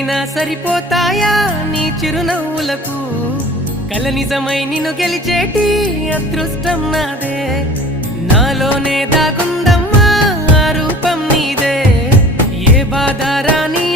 కోట్లైనా సరిపోతాయా నీ చిరునవ్వులకు కల నిజమై నిన్ను గెలిచేటి అదృష్టం నాదే నాలోనే దాగుందమ్మా ఆ రూపం నీదే ఏ బాధ రాని